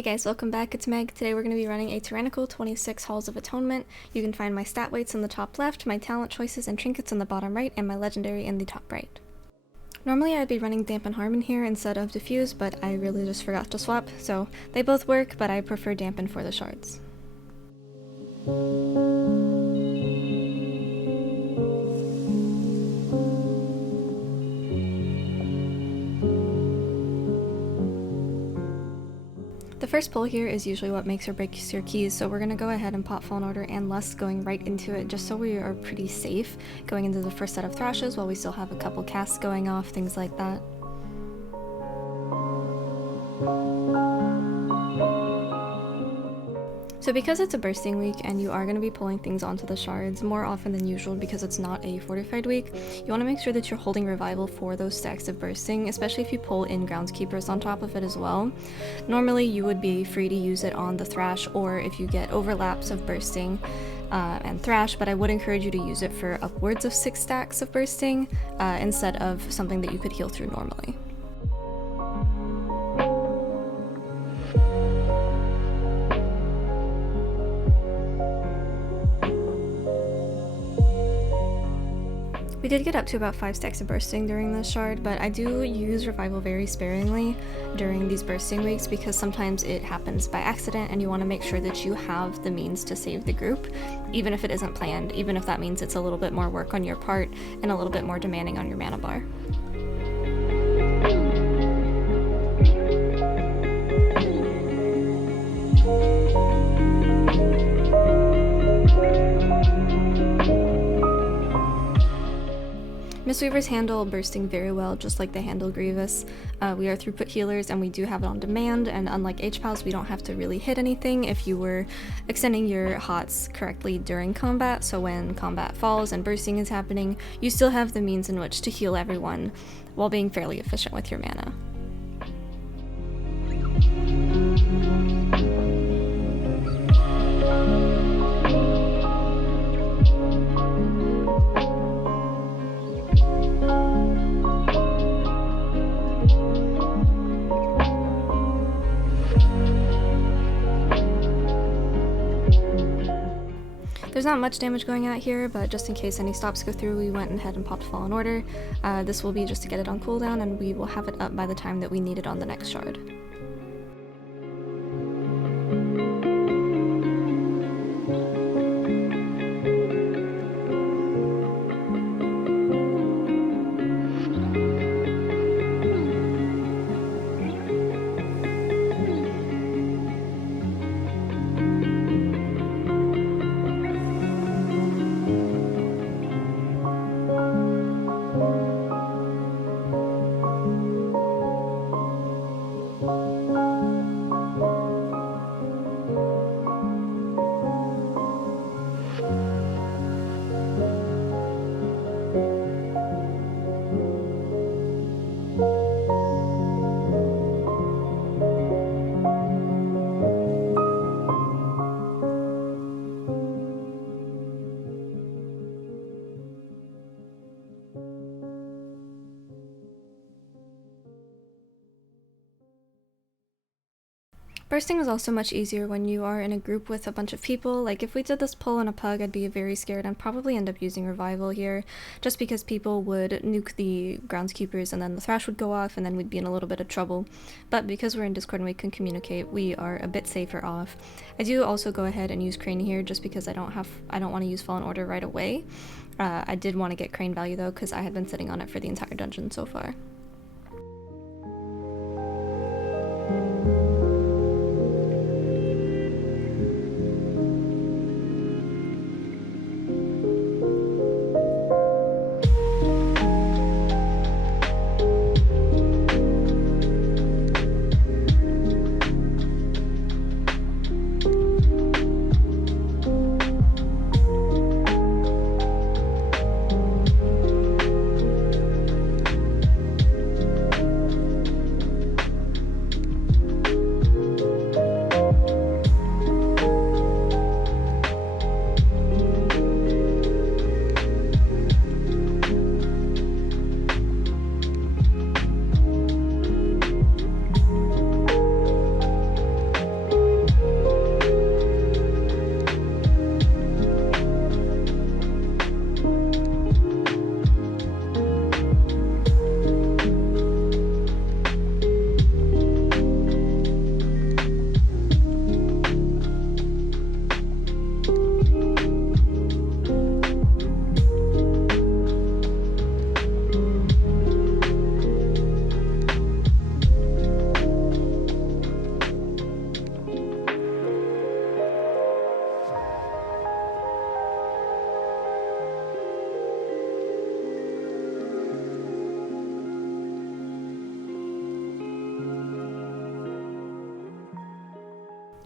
Hey guys, welcome back, it's Meg. Today we're going to be running a Tyrannical 26 Halls of Atonement. You can find my stat weights in the top left, my talent choices and trinkets in the bottom right, and my legendary in the top right. Normally I'd be running Dampen Harmon here instead of Diffuse, but I really just forgot to swap, so they both work, but I prefer Dampen for the shards. The first pull here is usually what makes or breaks your keys, so we're going to go ahead and pop Fallen Order and Lust going right into it just so we are pretty safe going into the first set of thrashes while we still have a couple casts going off, things like that. So because it's a bursting week and you are going to be pulling things onto the shards more often than usual because it's not a fortified week, you want to make sure that you're holding revival for those stacks of bursting, especially if you pull in groundskeepers on top of it as well. Normally you would be free to use it on the thrash or if you get overlaps of bursting and thrash, but I would encourage you to use it for upwards of 6 stacks of bursting instead of something that you could heal through normally. We did get up to about 5 stacks of bursting during this shard, but I do use revival very sparingly during these bursting weeks because sometimes it happens by accident and you want to make sure that you have the means to save the group, even if it isn't planned, even if that means it's a little bit more work on your part and a little bit more demanding on your mana bar. Mistweavers handle bursting very well, just like they handle Grievous. We are throughput healers and we do have it on demand, and unlike HPALs, we don't have to really hit anything if you were extending your HOTS correctly during combat, so when combat falls and bursting is happening, you still have the means in which to heal everyone while being fairly efficient with your mana. There's not much damage going out here, but just in case any stops go through, we went ahead and popped Fallen Order. This will be just to get it on cooldown, and we will have it up by the time that we need it on the next shard. Bursting is also much easier when you are in a group with a bunch of people. Like if we did this pull in a pug, I'd be very scared and probably end up using revival here just because people would nuke the groundskeepers and then the thrash would go off and then we'd be in a little bit of trouble. But because we're in Discord and we can communicate, we are a bit safer off. I do also go ahead and use Crane here just because I don't want to use Fallen Order right away. I did want to get Crane value though because I had been sitting on it for the entire dungeon so far.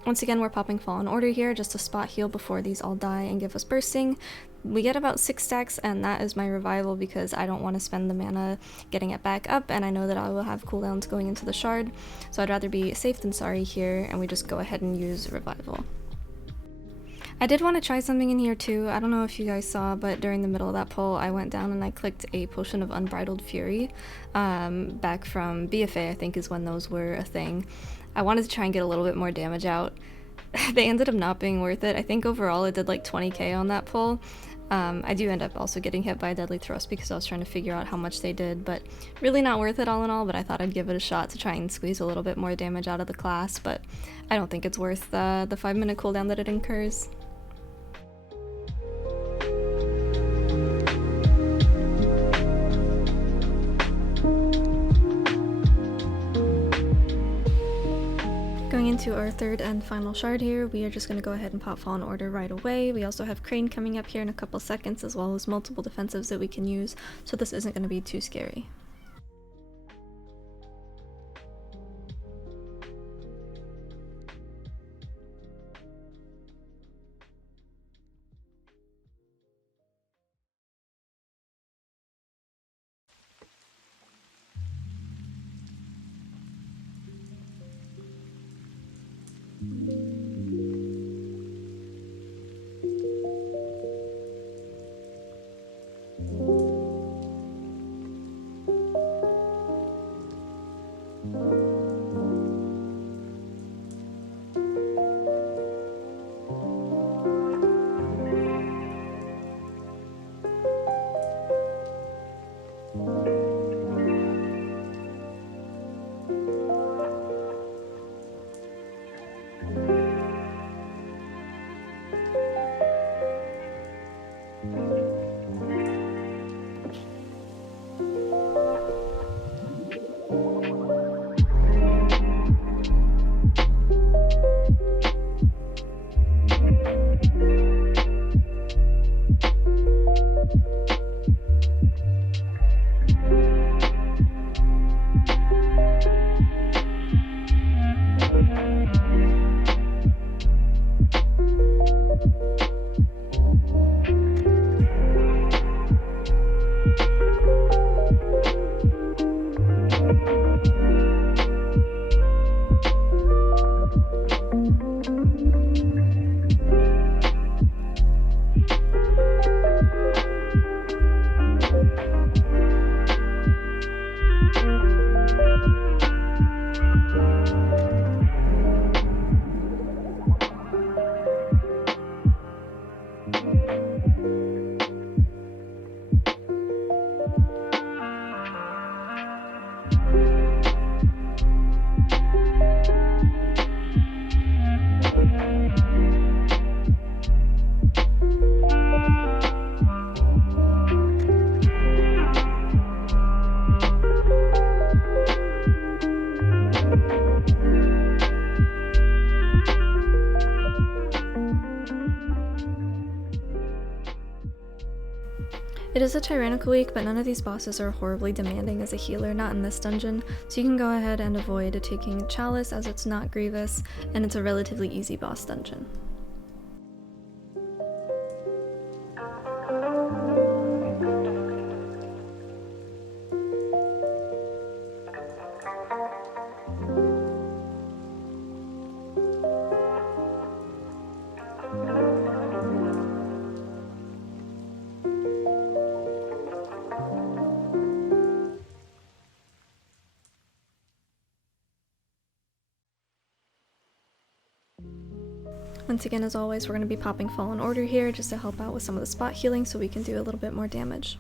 Once again, we're popping Fallen Order here just to spot heal before these all die and give us bursting. We get about 6 stacks, and that is my revival because I don't want to spend the mana getting it back up, and I know that I will have cooldowns going into the shard, so I'd rather be safe than sorry here, and we just go ahead and use revival. I did want to try something in here too. I don't know if you guys saw, but during the middle of that pull, I went down and I clicked a Potion of Unbridled Fury, back from BFA, I think is when those were a thing. I wanted to try and get a little bit more damage out. They ended up not being worth it. I think overall it did like 20k on that pull. I do end up also getting hit by a Deadly Thrust because I was trying to figure out how much they did, but really not worth it all in all, but I thought I'd give it a shot to try and squeeze a little bit more damage out of the class, but I don't think it's worth the 5-minute cooldown that it incurs. Going into our third and final shard here, we are just going to go ahead and pop Fallen Order right away. We also have Crane coming up here in a couple seconds, as well as multiple defensives that we can use, so this isn't going to be too scary. It is a Tyrannical week, but none of these bosses are horribly demanding as a healer, not in this dungeon, so you can go ahead and avoid taking Chalice as it's not grievous, and it's a relatively easy boss dungeon. Once again, as always, we're going to be popping Fallen Order here just to help out with some of the spot healing so we can do a little bit more damage.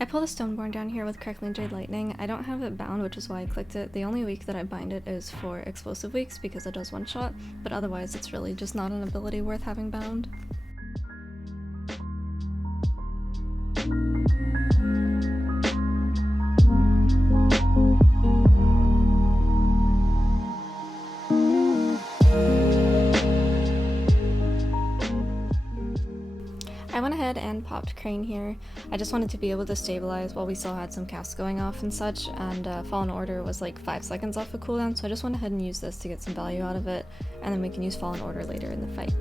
I pulled a Stoneborn down here with Crackling Jade Lightning. I don't have it bound, which is why I clicked it. The only week that I bind it is for explosive weeks because it does one-shot, but otherwise it's really just not an ability worth having bound. I went ahead and popped Crane here. I just wanted to be able to stabilize while we still had some casts going off and such, and Fallen Order was like 5 seconds off the cooldown, so I just went ahead and used this to get some value out of it, and then we can use Fallen Order later in the fight.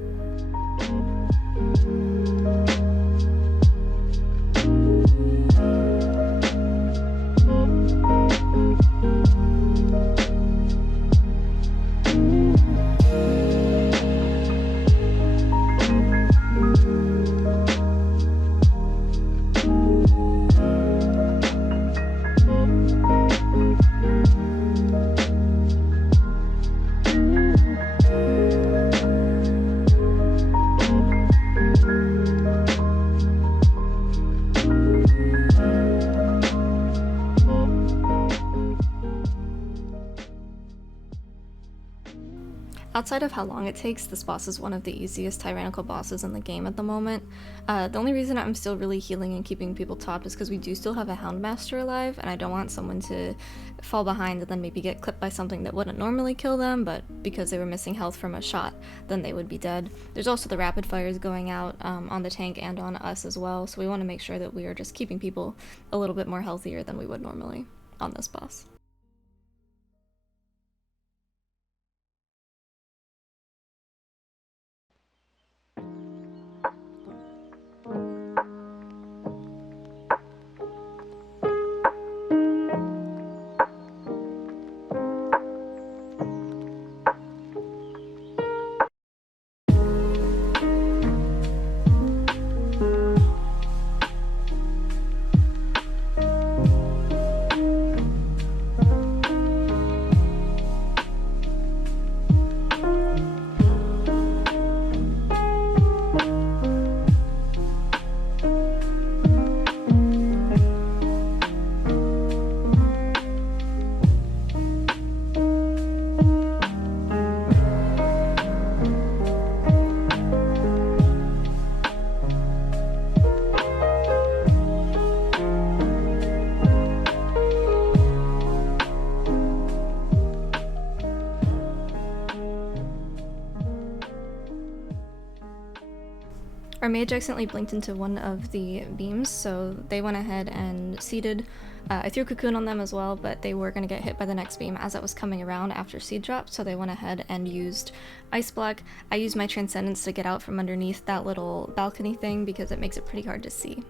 Outside of how long it takes, this boss is one of the easiest Tyrannical bosses in the game at the moment. The only reason I'm still really healing and keeping people top is because we do still have a Houndmaster alive, and I don't want someone to fall behind and then maybe get clipped by something that wouldn't normally kill them, but because they were missing health from a shot, then they would be dead. There's also the rapid fires going out on the tank and on us as well, so we want to make sure that we are just keeping people a little bit more healthier than we would normally on this boss. Our mage accidentally blinked into one of the beams, so they went ahead and seeded. I threw Cocoon on them as well, but they were going to get hit by the next beam as it was coming around after seed drop, so they went ahead and used Ice Block. I used my Transcendence to get out from underneath that little balcony thing because it makes it pretty hard to see.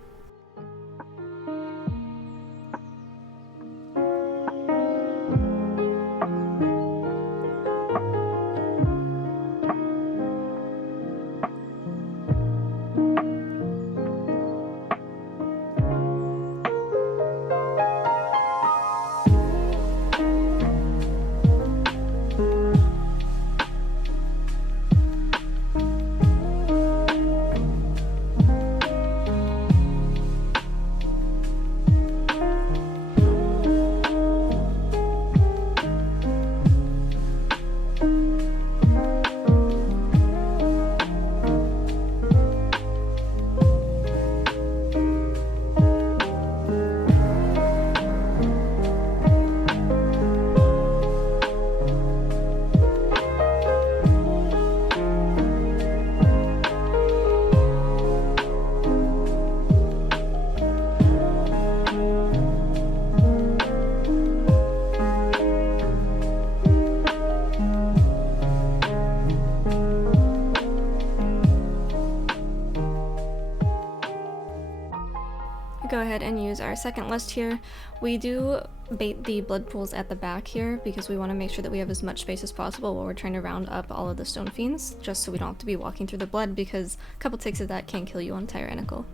go ahead and use our second list here. We do bait the blood pools at the back here because we want to make sure that we have as much space as possible while we're trying to round up all of the stone fiends, just so we don't have to be walking through the blood, because a couple ticks of that can kill you on Tyrannical.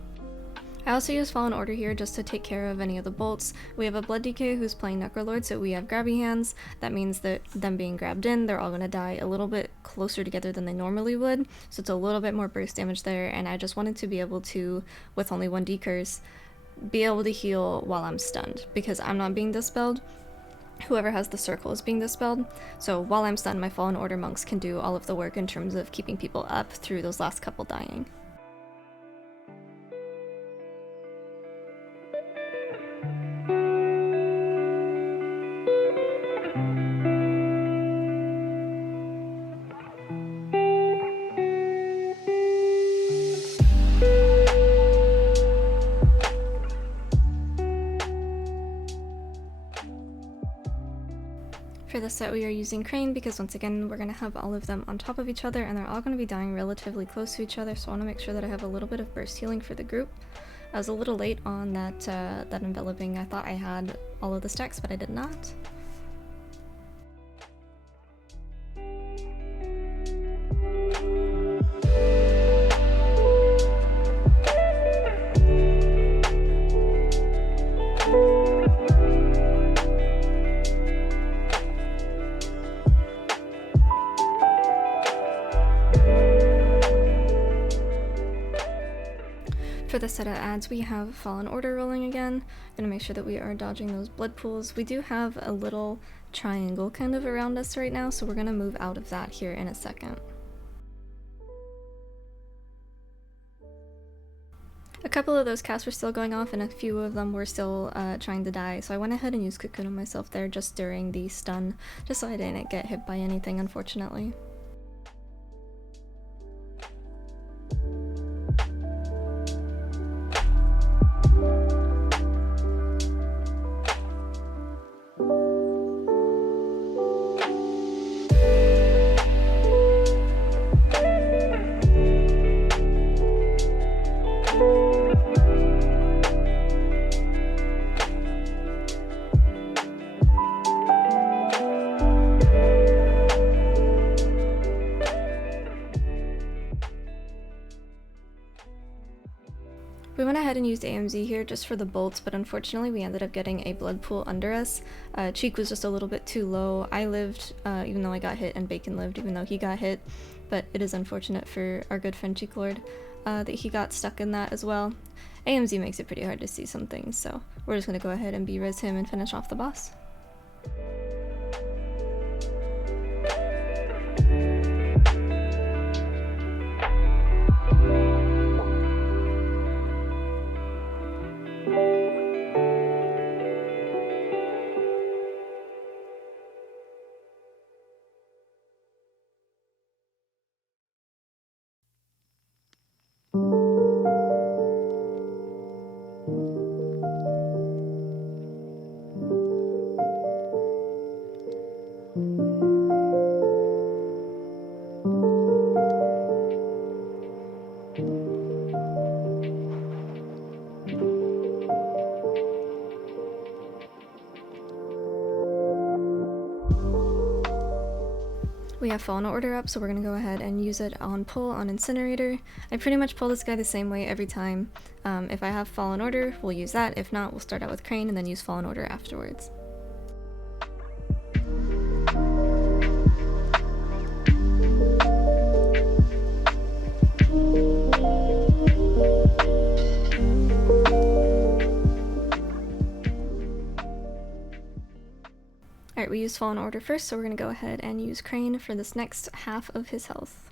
I also use Fallen Order here just to take care of any of the bolts. We have a Blood DK who's playing Necrolord, so we have grabby hands. That means that them being grabbed in, they're all going to die a little bit closer together than they normally would, so it's a little bit more burst damage there, and I just wanted to be able to, with only one decurse, be able to heal while I'm stunned, because I'm not being dispelled. Whoever has the circle is being dispelled, so while I'm stunned, my Fallen Order monks can do all of the work in terms of keeping people up through those last couple dying. For this set we are using Crane because once again we're going to have all of them on top of each other and they're all going to be dying relatively close to each other, so I want to make sure that I have a little bit of burst healing for the group. I was a little late on that enveloping. I thought I had all of the stacks, but I did not. For the set of adds, we have Fallen Order rolling again. I'm gonna make sure that we are dodging those blood pools. We do have a little triangle kind of around us right now, so we're gonna move out of that here in a second. A couple of those casts were still going off and a few of them were still trying to die, so I went ahead and used Cocoon on myself there just during the stun, just so I didn't get hit by anything, unfortunately. We went ahead and used AMZ here just for the bolts, but unfortunately we ended up getting a blood pool under us. Cheek was just a little bit too low. I lived, even though I got hit, and Bacon lived, even though he got hit, but it is unfortunate for our good friend Cheek Lord that he got stuck in that as well. AMZ makes it pretty hard to see some things, so we're just going to go ahead and B-res him and finish off the boss. We have Fallen Order up, so we're going to go ahead and use it on pull on Incinerator. I pretty much pull this guy the same way every time. If I have Fallen Order, we'll use that. If not, we'll start out with Crane and then use Fallen Order afterwards. Alright, we used Fallen Order first, so we're going to go ahead and use Crane for this next half of his health.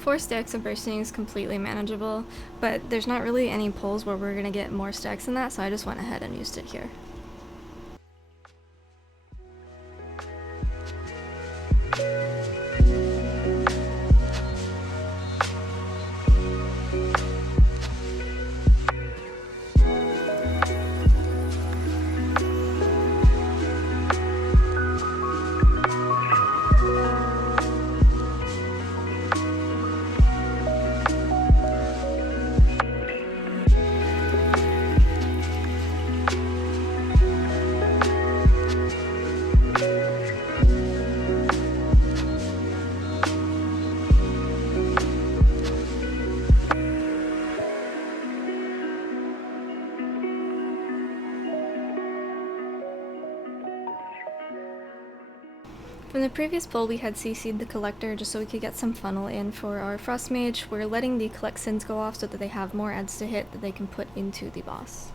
Four stacks of bursting is completely manageable, but there's not really any pulls where we're gonna get more stacks than that, so I just went ahead and used it here. From the previous pull, we had CC'd the Collector just so we could get some funnel in for our Frost Mage. We're letting the Collect Sins go off so that they have more adds to hit that they can put into the boss.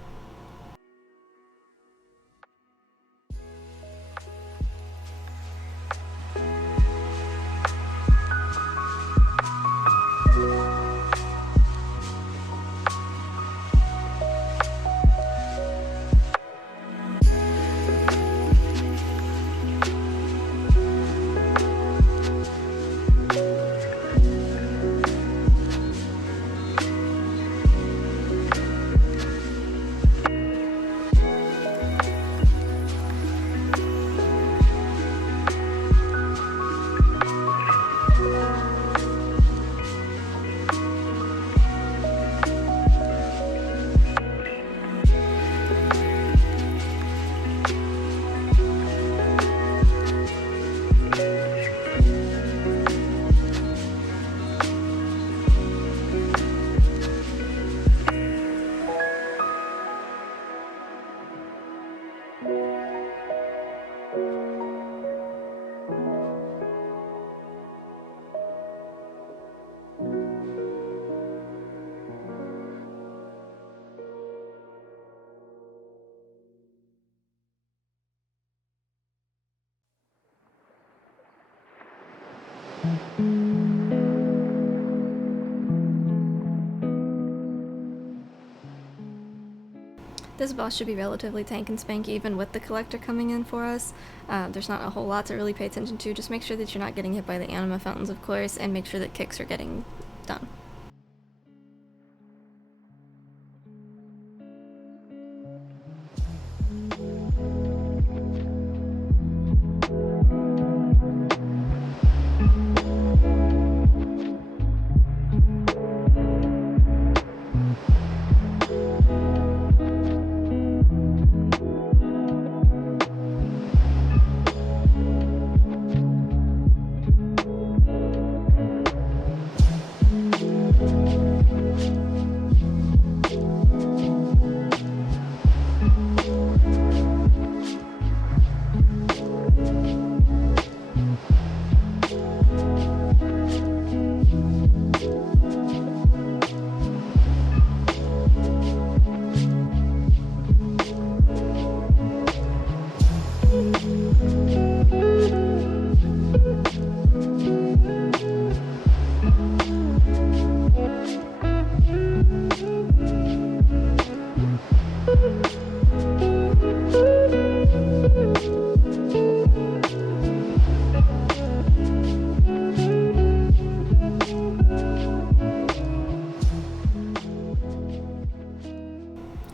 This boss should be relatively tank and spanky even with the Collector coming in for us. There's not a whole lot to really pay attention to, just make sure that you're not getting hit by the anima fountains of course, and make sure that kicks are getting done.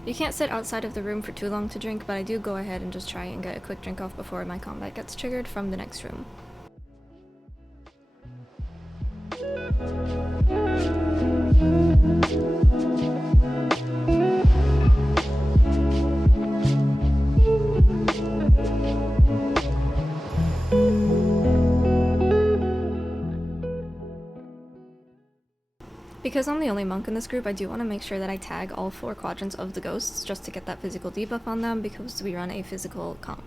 You can't sit outside of the room for too long to drink, but I do go ahead and just try and get a quick drink off before my combat gets triggered from the next room. Because I'm the only monk in this group, I do want to make sure that I tag all 4 quadrants of the ghosts just to get that physical debuff on them because we run a physical comp.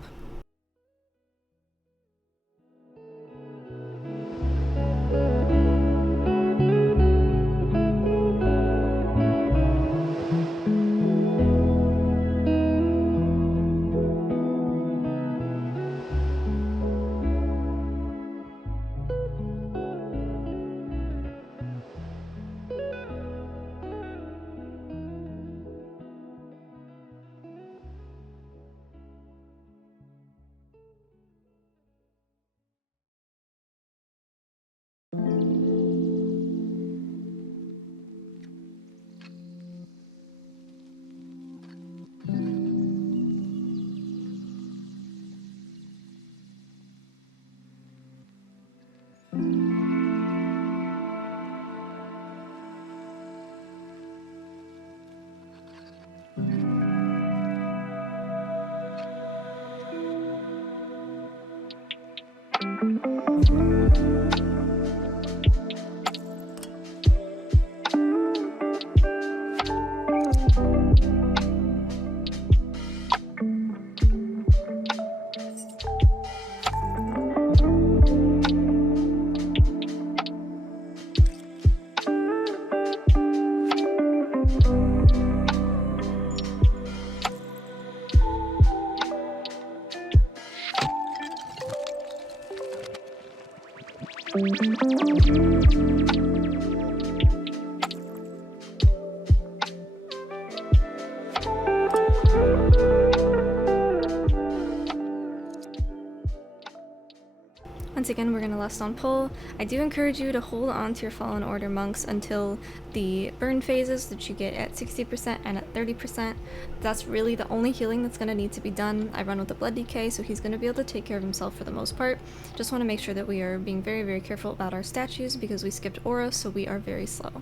Once again, we're going to lust on pull. I do encourage you to hold on to your Fallen Order monks until the burn phases that you get at 60% and at 30%. That's really the only healing that's going to need to be done. I run with the Blood Decay, so he's going to be able to take care of himself for the most part. Just want to make sure that we are being very, very careful about our statues because we skipped Aura, so we are very slow.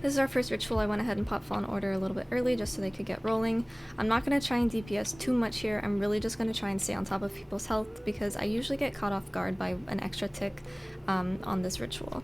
This is our first ritual. I went ahead and popped Fallen Order a little bit early just so they could get rolling. I'm not going to try and DPS too much here. I'm really just going to try and stay on top of people's health because I usually get caught off guard by an extra tick on this ritual.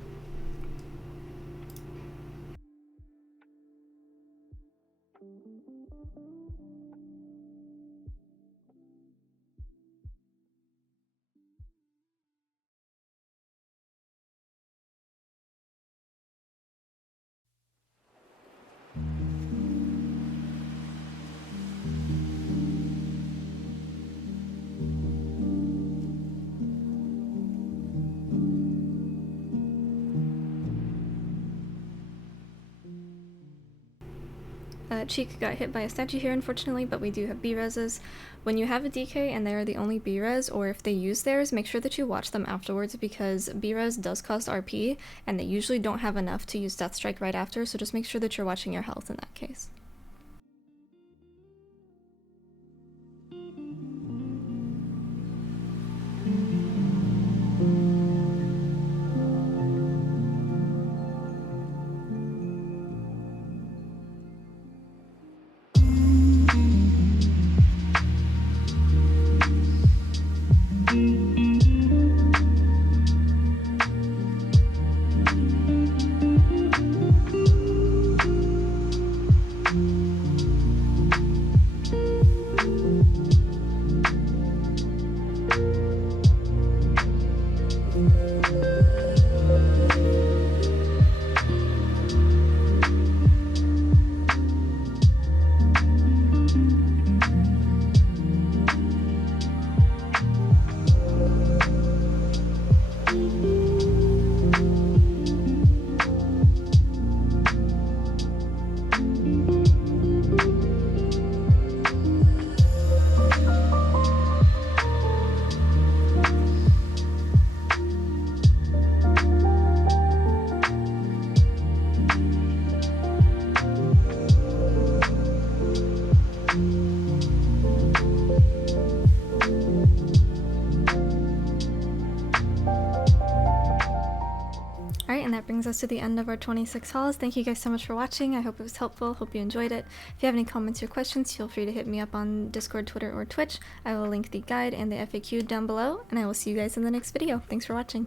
Cheek got hit by a statue here, unfortunately, but we do have B-reses. When you have a DK and they're the only B-res, or if they use theirs, make sure that you watch them afterwards because B-res does cost RP, and they usually don't have enough to use Death Strike right after, so just make sure that you're watching your health in that case. Alright, and that brings us to the end of our 26 hauls. Thank you guys so much for watching. I hope it was helpful. Hope you enjoyed it. If you have any comments or questions, feel free to hit me up on Discord, Twitter, or Twitch. I will link the guide and the FAQ down below, and I will see you guys in the next video. Thanks for watching.